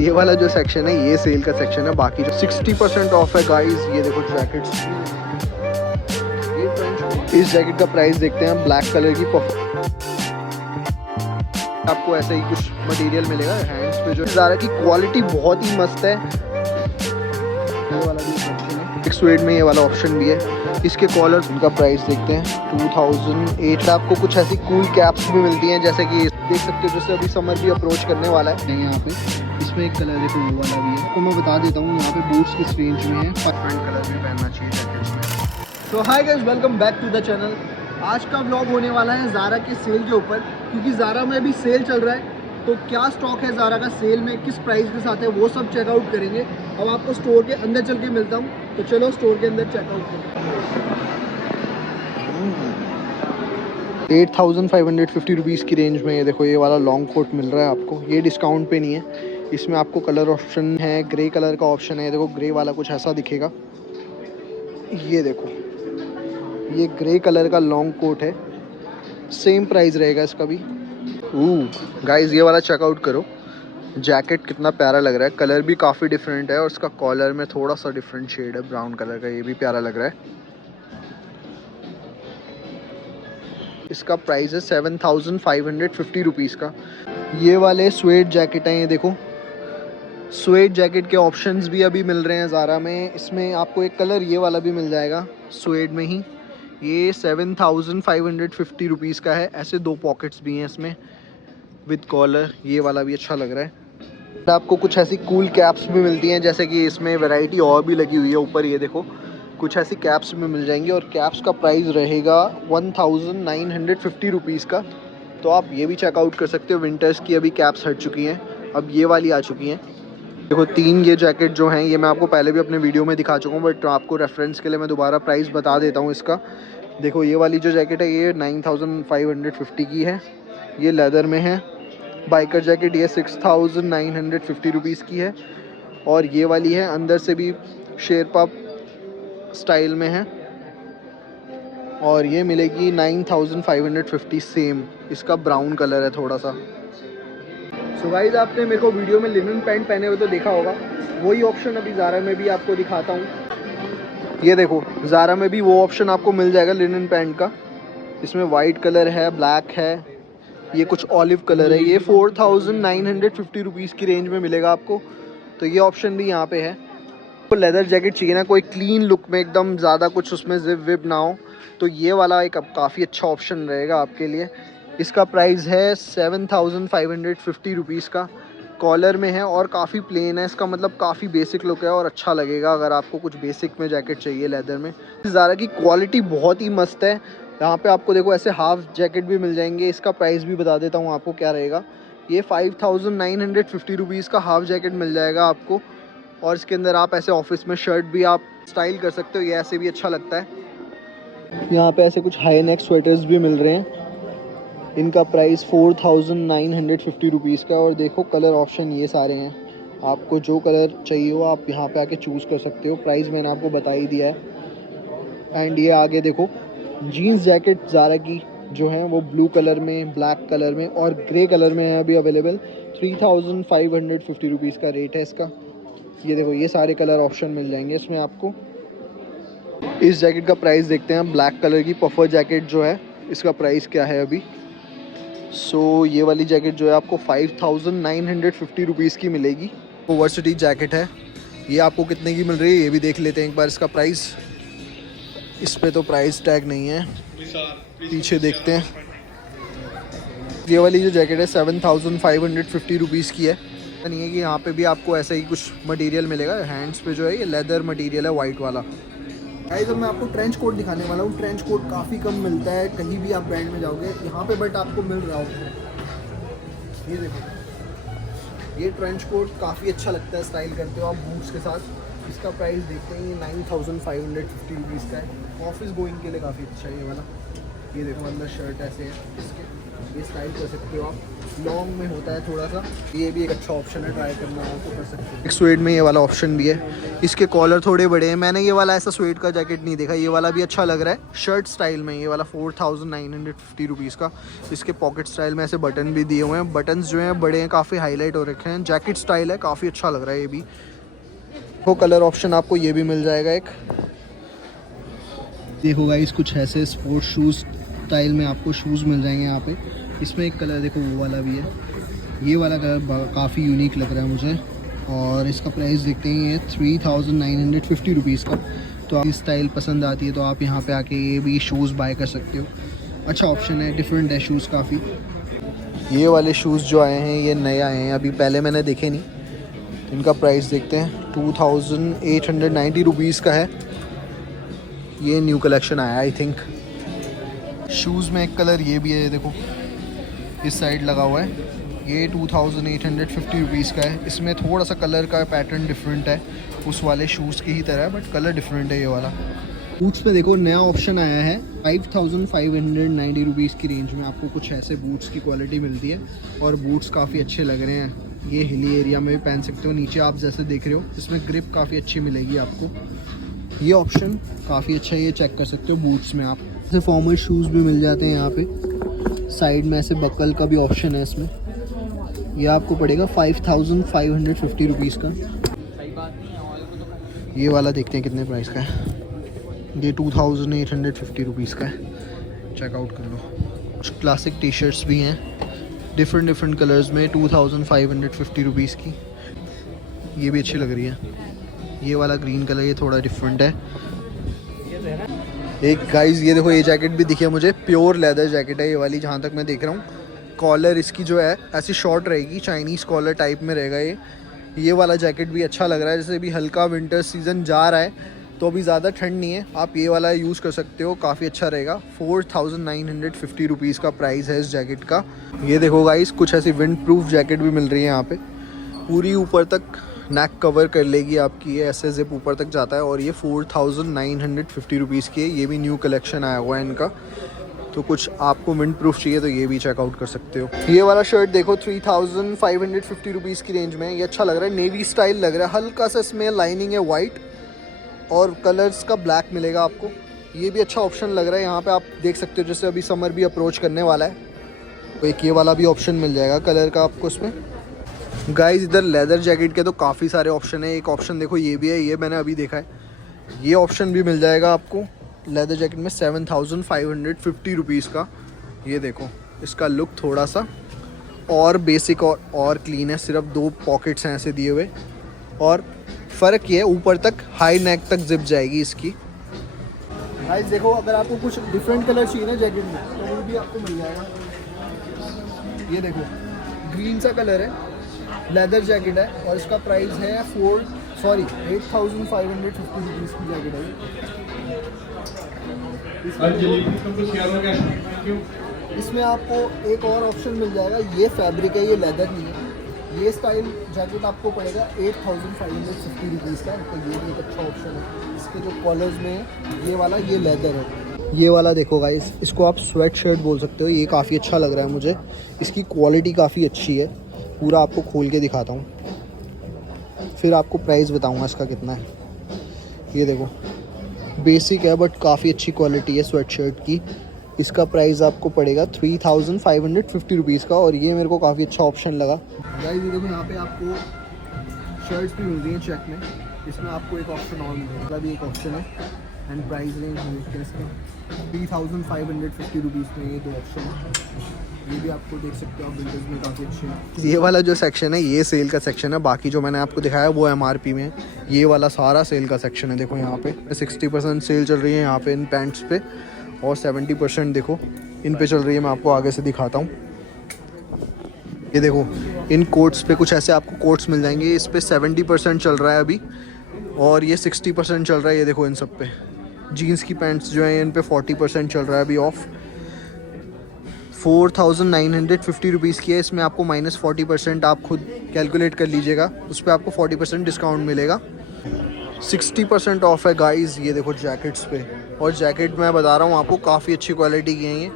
ये वाला जो सेक्शन है ये सेल का सेक्शन है, बाकी जो 60% ऑफ है गाइस। ये देखो जैकेट्स, इस जैकेट का प्राइस देखते हैं। ब्लैक कलर की आपको ऐसा ही कुछ मटेरियल मिलेगा हैंड्स पे। जो ज़ारा की क्वालिटी बहुत ही मस्त है। ये वाला भी ऑप्शन है, एक स्वेड में ये वाला ऑप्शन भी है। इसके कॉलर, इनका प्राइस देखते हैं 2008। आपको कुछ ऐसी कूल कैप्स भी मिलती हैं, जैसे कि देख सकते हो, जैसे अभी समर भी अप्रोच करने वाला है। यहाँ पे इसमें एक कलर देखो वो वाला भी है, आपको मैं बता देता हूँ। यहाँ पे बूट्स किस रेंज में है, परफेक्ट कलर भी पहनना चाहिए जैकेट्स में। तो hi guys, welcome back to the channel. आज का व्लॉग होने वाला है ज़ारा के सेल के ऊपर, क्योंकि ज़ारा में अभी सेल चल रहा है। तो क्या स्टॉक है ज़ारा का सेल में, किस प्राइस के साथ है, वो सब चेकआउट करेंगे। अब आपको स्टोर के अंदर चल के मिलता हूँ, तो चलो स्टोर के अंदर चेकआउट करते हैं। 8550 रुपीज़ की रेंज में ये देखो ये वाला लॉन्ग कोट मिल रहा है आपको। ये डिस्काउंट पे नहीं है, इसमें आपको कलर ऑप्शन है, ग्रे कलर का ऑप्शन है। देखो ग्रे वाला कुछ ऐसा दिखेगा, ये देखो ये ग्रे कलर का लॉन्ग कोट है। सेम प्राइस रहेगा इसका भी। गाइस ये वाला चेकआउट करो, जैकेट कितना प्यारा लग रहा है। कलर भी काफ़ी डिफरेंट है और इसका कॉलर में थोड़ा सा डिफरेंट शेड है ब्राउन कलर का, ये भी प्यारा लग रहा है। इसका प्राइस है 7550 रुपीज़ का। ये वाले स्वेट जैकेट हैं, ये देखो स्वेट जैकेट के ऑप्शंस भी अभी मिल रहे हैं ज़ारा में। इसमें आपको एक कलर ये वाला भी मिल जाएगा स्वेट में ही। ये 7550 रुपीज़ का है। ऐसे दो पॉकेट्स भी हैं इसमें विद कॉलर, ये वाला भी अच्छा लग रहा है। आपको कुछ ऐसी कूल कैप्स भी मिलती हैं, जैसे कि इसमें वैरायटी और भी लगी हुई है ऊपर। ये देखो कुछ ऐसी कैप्स में मिल जाएंगी और कैप्स का प्राइस रहेगा 1950 रुपीज़ का। तो आप ये भी चेकआउट कर सकते हो। विंटर्स की अभी कैप्स हट चुकी हैं, अब ये वाली आ चुकी हैं। देखो तीन ये जैकेट जो हैं, ये मैं आपको पहले भी अपने वीडियो में दिखा चुका हूँ, बट आपको रेफरेंस के लिए मैं दोबारा प्राइस बता देता हूँ इसका। देखो ये वाली जो जैकेट है ये 9550 की है, ये लेदर में है। बाइकर जैकेट ये 6950 रुपीज़ की है, और ये वाली है अंदर से भी शेरपा स्टाइल में है, और ये मिलेगी 9550 सेम। इसका ब्राउन कलर है थोड़ा सा। सो गाइस आपने मेरे को वीडियो में लिनन पैंट पहने हुए तो देखा होगा, वही ऑप्शन अभी ज़ारा में भी आपको दिखाता हूँ। ये देखो ज़ारा में भी वो ऑप्शन आपको मिल जाएगा लिनन पैंट का। इसमें वाइट कलर है, ब्लैक है, ये कुछ ऑलिव कलर है। ये 4950 रुपीज़ की रेंज में मिलेगा आपको। तो ये ऑप्शन भी यहाँ पे है। तो लेदर जैकेट चाहिए ना, कोई क्लीन लुक में, एकदम ज़्यादा कुछ उसमें जिप विप ना हो, तो ये वाला एक काफ़ी अच्छा ऑप्शन रहेगा आपके लिए। इसका प्राइस है 7550 रुपीज़ का। कॉलर में है और काफ़ी प्लेन है, इसका मतलब काफ़ी बेसिक लुक है और अच्छा लगेगा अगर आपको कुछ बेसिक में जैकेट चाहिए लेदर में। ज़ारा की क्वालिटी बहुत ही मस्त है। यहाँ पे आपको देखो ऐसे हाफ जैकेट भी मिल जाएंगे। इसका प्राइस भी बता देता हूँ आपको क्या रहेगा। ये 5950 रुपीज़ का हाफ जैकेट मिल जाएगा आपको, और इसके अंदर आप ऐसे ऑफिस में शर्ट भी आप स्टाइल कर सकते हो, ये ऐसे भी अच्छा लगता है। यहाँ पे ऐसे कुछ हाई नेक स्वेटर्स भी मिल रहे हैं, इनका प्राइस 4950 रुपीज़ का। और देखो कलर ऑप्शन ये सारे हैं, आपको जो कलर चाहिए हो आप यहाँ पे आके चूज़ कर सकते हो। प्राइस मैंने आपको बता ही दिया है। एंड ये आगे देखो जीन्स जैकेट ज़ारा की जो है वो ब्लू कलर में, ब्लैक कलर में और ग्रे कलर में है अभी अवेलेबल। 3550 रुपीज़ का रेट है इसका। ये देखो ये सारे कलर ऑप्शन मिल जाएंगे इसमें आपको। इस जैकेट का प्राइस देखते हैं। ब्लैक कलर की पफर जैकेट जो है, इसका प्राइस क्या है अभी। ये वाली जैकेट जो है आपको 5950 रुपीज़ की मिलेगी। ओवरसिटी जैकेट है, ये आपको कितने की मिल रही है ये भी देख लेते हैं एक बार इसका प्राइस। इस पे तो प्राइस टैग नहीं है, पीछे देखते हैं। ये वाली जो जैकेट है 7550 रुपीज़ की है। नहीं है कि यहाँ पे भी आपको ऐसा ही कुछ मटेरियल मिलेगा। हैंड्स पे जो है ये लेदर मटेरियल है वाइट वाला। गाइस अब मैं आपको ट्रेंच कोट दिखाने वाला हूँ। ट्रेंच कोट काफ़ी कम मिलता है कहीं भी आप ब्रांड में जाओगे, यहाँ पे बट आपको मिल रहा होगा। ये देखो ये ट्रेंच कोट काफ़ी अच्छा लगता है, स्टाइल करते हो आप बूट्स के साथ। इसका प्राइस देखते हैं, ये 9550 रुपीज़ का है। ऑफिस गोइंग के लिए काफ़ी अच्छा है ये वाला। ये देखो अंदर शर्ट ऐसे है इसके, ये स्टाइल कर सकते हो आप। लॉन्ग में होता है थोड़ा सा, ये भी एक अच्छा ऑप्शन है, ट्राई करना हो तो कर सकते हैं। एक स्वेड में ये वाला ऑप्शन भी है, इसके कॉलर थोड़े बड़े हैं। मैंने ये वाला ऐसा स्वेड का जैकेट नहीं देखा, ये वाला भी अच्छा लग रहा है शर्ट स्टाइल में। ये वाला 4950 रुपीज़ का, इसके पॉकेट स्टाइल में ऐसे बटन भी दिए हुए हैं। बटन्स जो हैं बड़े हैं, काफ़ी हाईलाइट हो रखे हैं। जैकेट स्टाइल है, काफ़ी अच्छा लग रहा है ये भी। वो कलर ऑप्शन आपको ये भी मिल जाएगा एक। देखो गाइस, कुछ ऐसे स्पोर्ट्स शूज़ स्टाइल में आपको शूज़ मिल जाएंगे यहाँ पे। इसमें एक कलर देखो वो वाला भी है, ये वाला कलर काफ़ी यूनिक लग रहा है मुझे। और इसका प्राइस देखते हैं, ये 3950 रुपीज़ का। तो आप स्टाइल पसंद आती है तो आप यहाँ पे आके ये भी शूज़ बाय कर सकते हो। अच्छा ऑप्शन है, डिफरेंट है शूज़ काफ़ी। ये वाले शूज़ जो आए हैं ये नए आए हैं, अभी पहले मैंने देखे नहीं। इनका प्राइस देखते हैं, 2890 रुपीज़ का है। ये न्यू कलेक्शन आया आई थिंक। शूज़ में एक कलर ये भी है, देखो इस साइड लगा हुआ है। ये 2850 रुपीज़ का है। इसमें थोड़ा सा कलर का पैटर्न डिफरेंट है, उस वाले शूज़ की ही तरह है, बट कलर डिफरेंट है ये वाला। बूट्स में देखो नया ऑप्शन आया है, 5590 रुपीज़ की रेंज में आपको कुछ ऐसे बूट्स की क्वालिटी मिलती है। और बूट्स काफ़ी अच्छे लग रहे हैं, ये हिली एरिया में भी पहन सकते हो। नीचे आप जैसे देख रहे हो, इसमें ग्रिप काफ़ी अच्छी मिलेगी आपको। ये ऑप्शन काफ़ी अच्छा है, ये चेक कर सकते हो बूट्स में आप। जैसे फॉर्मल शूज़ भी मिल जाते हैं यहाँ पे। साइड में ऐसे बकल का भी ऑप्शन है इसमें। ये आपको पड़ेगा 5550 रुपीज़ का। ये वाला देखते हैं कितने प्राइस का है। ये 2850 रुपीज़ का है, चेकआउट कर लो। कुछ क्लासिक टी शर्ट्स भी हैं डिफरेंट कलर्स में, 2550 रुपीज़ की। ये भी अच्छी लग रही है। ये वाला ग्रीन कलर, ये थोड़ा डिफरेंट है। एक गाइस ये देखो, ये जैकेट भी दिखी है मुझे, प्योर लेदर जैकेट है ये वाली, जहाँ तक मैं देख रहा हूँ। कॉलर इसकी जो है ऐसी शॉर्ट रहेगी, चाइनीज़ कॉलर टाइप में रहेगा ये वाला जैकेट भी अच्छा लग रहा है। जैसे अभी हल्का विंटर सीज़न जा रहा है तो अभी ज़्यादा ठंड नहीं है, आप ये वाला यूज़ कर सकते हो, काफ़ी अच्छा रहेगा। 4950 रुपीज़ का प्राइस है इस जैकेट का। ये देखो गाइस, कुछ ऐसी विंड प्रूफ जैकेट भी मिल रही है यहाँ पे, पूरी ऊपर तक नेक कवर कर लेगी आपकी, ये ऐसे जिप ऊपर तक जाता है। और ये 4950 रुपीज़ की है, ये भी न्यू कलेक्शन आया हुआ है इनका। तो कुछ आपको विंड प्रूफ चाहिए तो ये भी चेकआउट कर सकते हो। ये वाला शर्ट देखो 3550 रुपीज़ की रेंज में, ये अच्छा लग रहा है, नेवी स्टाइल लग रहा है। हल्का सा इसमें लाइनिंग है वाइट और कलर्स का ब्लैक मिलेगा आपको। ये भी अच्छा ऑप्शन लग रहा है। यहाँ पे आप देख सकते हो, जैसे अभी समर भी अप्रोच करने वाला है तो एक ये वाला भी ऑप्शन मिल जाएगा कलर का आपको इसमें। गाइस इधर लेदर जैकेट के तो काफ़ी सारे ऑप्शन है। एक ऑप्शन देखो ये भी है, ये मैंने अभी देखा है, ये ऑप्शन भी मिल जाएगा आपको लेदर जैकेट में 7550 रुपीज़ का। ये देखो इसका लुक थोड़ा सा और बेसिक और क्लीन है, सिर्फ 2 पॉकेट्स हैं ऐसे दिए हुए। और फ़र्क ये है, ऊपर तक हाई नेक तक जिप जाएगी इसकी। गाइस देखो, अगर आपको कुछ डिफरेंट कलर चाहिए ना जैकेट में तो वो भी आपको मिल जाएगा। ये देखो ग्रीन सा कलर है, लेदर जैकेट है और इसका प्राइस है 8550 रुपीज़ की जैकेट है। इसमें आपको एक और ऑप्शन मिल जाएगा, ये फैब्रिक है, ये लेदर नहीं है। ये स्टाइल जैकेट आपको पड़ेगा 8550 रुपीज़ का। तो ये भी एक अच्छा ऑप्शन है। इसके जो कॉलर्स में है ये वाला, ये लेदर है। ये वाला देखो गाइस, इसको आप स्वेट शर्ट बोल सकते हो, ये काफ़ी अच्छा लग रहा है मुझे। इसकी क्वालिटी काफ़ी अच्छी है, पूरा आपको खोल के दिखाता हूँ, फिर आपको प्राइस बताऊँगा इसका कितना है। ये देखो बेसिक है बट काफ़ी अच्छी क्वालिटी है स्वेट शर्ट की। इसका प्राइस आपको पड़ेगा 3550 रुपीज़ का। और ये मेरे को काफ़ी अच्छा ऑप्शन लगा। गाइस ये देखो, यहाँ पे आपको शर्ट्स भी मिल रही हैं चेक में। इसमें आपको एक ऑप्शन और मिलेगा, भी एक ऑप्शन है। एंड प्राइस रेंज है इसका 3550 रुपीज़ में, ये 2 ऑप्शन है। ये भी आपको देख सकते हो आप, विंडोज़ में काफ़ी अच्छे हैं। ये वाला जो सेक्शन है ये सेल का सेक्शन है, बाकी जो मैंने आपको दिखाया वो MRP में है। ये वाला सारा सेल का सेक्शन है। देखो यहाँ पे 60% सेल चल रही है यहाँ पे इन पैंट्स पे, और 70% देखो इन पे चल रही है। मैं आपको आगे से दिखाता हूँ। ये देखो इन कोट्स पे कुछ ऐसे आपको कोट्स मिल जाएंगे। इस पे 70% चल रहा है अभी, और ये 60% चल रहा है। ये देखो इन सब पे जीन्स की पैंट्स जो हैं इन पे 40% चल रहा है अभी ऑफ। 4950 रुपीज़ की है। इसमें आपको -40% आप खुद कैलकुलेट कर लीजिएगा, उस पर आपको 40% डिस्काउंट मिलेगा। 60% ऑफ है गाइस। ये देखो जैकेट्स पे, और जैकेट मैं बता रहा हूँ आपको काफ़ी अच्छी क्वालिटी की हैं ये।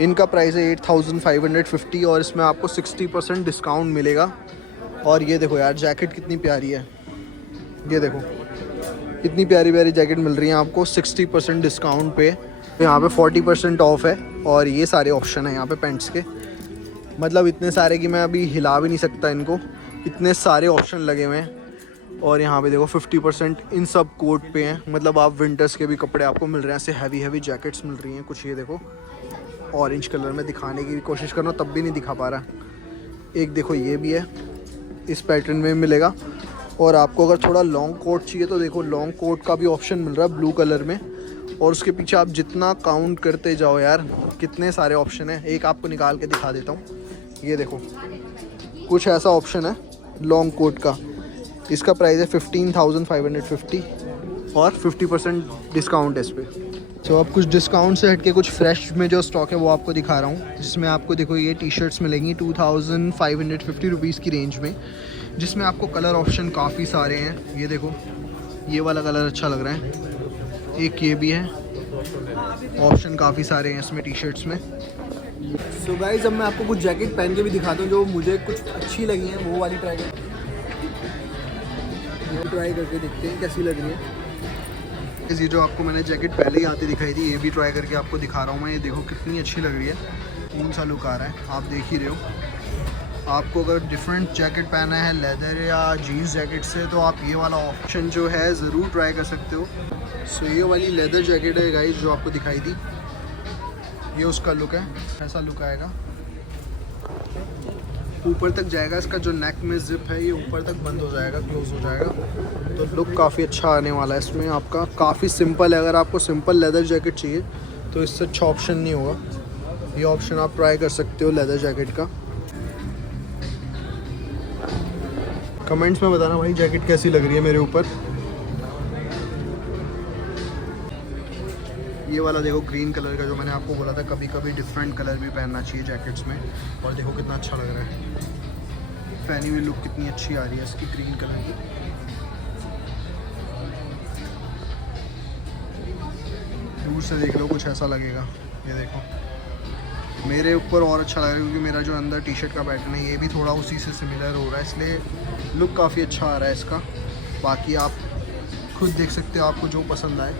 इनका प्राइस है 8550 और इसमें आपको 60% डिस्काउंट मिलेगा। और ये देखो यार जैकेट कितनी प्यारी है, ये देखो कितनी प्यारी प्यारी जैकेट मिल रही है आपको 60% डिस्काउंट पे। यहाँ पे 40% ऑफ है और ये सारे ऑप्शन हैं यहाँ पे पैंट्स के, मतलब इतने सारे कि मैं अभी हिला भी नहीं सकता इनको, इतने सारे ऑप्शन लगे हुए हैं। और यहाँ पे देखो 50% इन सब कोट पे हैं, मतलब आप विंटर्स के भी कपड़े आपको मिल रहे हैं, ऐसे हैवी हैवी जैकेट्स मिल रही हैं कुछ। ये देखो ऑरेंज कलर में दिखाने की कोशिश करना तब भी नहीं दिखा पा रहा। एक देखो ये भी है, इस पैटर्न में मिलेगा। और आपको अगर थोड़ा लॉन्ग कोट चाहिए तो देखो लॉन्ग कोट का भी ऑप्शन मिल रहा है ब्लू कलर में। और उसके पीछे आप जितना काउंट करते जाओ यार कितने सारे ऑप्शन हैं। एक आपको निकाल के दिखा देता हूँ, ये देखो कुछ ऐसा ऑप्शन है लॉन्ग कोट का। इसका प्राइस है 15,550 और 50% डिस्काउंट है इस पर। तो अब कुछ डिस्काउंट से हटके कुछ फ्रेश में जो स्टॉक है वो आपको दिखा रहा हूँ, जिसमें आपको देखो ये टी शर्ट्स मिलेंगी 2550 रुपीज़ की रेंज में, जिसमें आपको कलर ऑप्शन काफ़ी सारे हैं। ये देखो ये वाला कलर अच्छा लग रहा है, एक ये भी है, ऑप्शन काफ़ी सारे हैं इसमें टी शर्ट्स में। सो गाइस अब मैं आपको कुछ जैकेट पहन के भी दिखाता हूँ जो मुझे कुछ अच्छी लगी हैं, वो वाली ट्राई करके देखते हैं कैसी लग रही है। ये जो आपको मैंने जैकेट पहले ही आती दिखाई थी, ये भी ट्राई करके आपको दिखा रहा हूँ मैं। ये देखो कितनी अच्छी लग रही है, कौन सा लुक आ रहा है आप देख ही रहे हो। आपको अगर डिफरेंट जैकेट पहना है लेदर या जीन्स जैकेट से तो आप ये वाला ऑप्शन जो है ज़रूर ट्राई कर सकते हो। सो ये वाली लेदर जैकेट है गाइस जो आपको दिखाई थी, ये उसका लुक है, ऐसा लुक आएगा, ऊपर तक जाएगा। इसका जो नेक में जिप है ये ऊपर तक बंद हो जाएगा, क्लोज हो जाएगा, तो लुक काफ़ी अच्छा आने वाला है इसमें आपका। काफ़ी सिंपल है, अगर आपको सिंपल लेदर जैकेट चाहिए तो इससे अच्छा ऑप्शन नहीं होगा। ये ऑप्शन आप ट्राई कर सकते हो लेदर जैकेट का। कमेंट्स में बताना भाई जैकेट कैसी लग रही है मेरे ऊपर। ये वाला देखो ग्रीन कलर का, जो मैंने आपको बोला था कभी कभी डिफरेंट कलर भी पहनना चाहिए जैकेट्स में। और देखो कितना अच्छा लग रहा है, पहनी हुई लुक कितनी अच्छी आ रही है इसकी ग्रीन कलर की। दूर से देख लो कुछ ऐसा लगेगा, ये देखो मेरे ऊपर और अच्छा लग रहा है क्योंकि मेरा जो अंदर टी शर्ट का पैटर्न है ये भी थोड़ा उसी से सिमिलर हो रहा है, इसलिए लुक काफ़ी अच्छा आ रहा है इसका। बाकी आप खुद देख सकते हो आपको जो पसंद आए।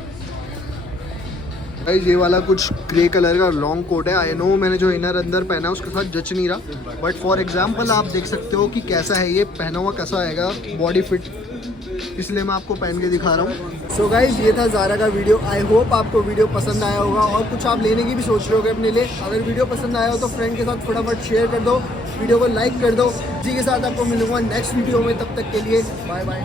गाइस ये वाला कुछ ग्रे कलर का लॉन्ग कोट है। आई नो मैंने जो इनर अंदर पहना है उसके साथ जच नहीं रहा, बट फॉर एग्जांपल आप देख सकते हो कि कैसा है ये पहना हुआ, कैसा आएगा बॉडी फिट, इसलिए मैं आपको पहन के दिखा रहा हूँ। सो गाइस ये था ज़ारा का वीडियो। आई होप आपको वीडियो पसंद आया होगा और कुछ आप लेने की भी सोच रहे होगे अपने लिए। अगर वीडियो पसंद आया हो तो फ्रेंड के साथ फटाफट शेयर कर दो, वीडियो को लाइक कर दो। इसी के साथ आपको मिलूंगा नेक्स्ट वीडियो में, तब तक के लिए बाय बाय।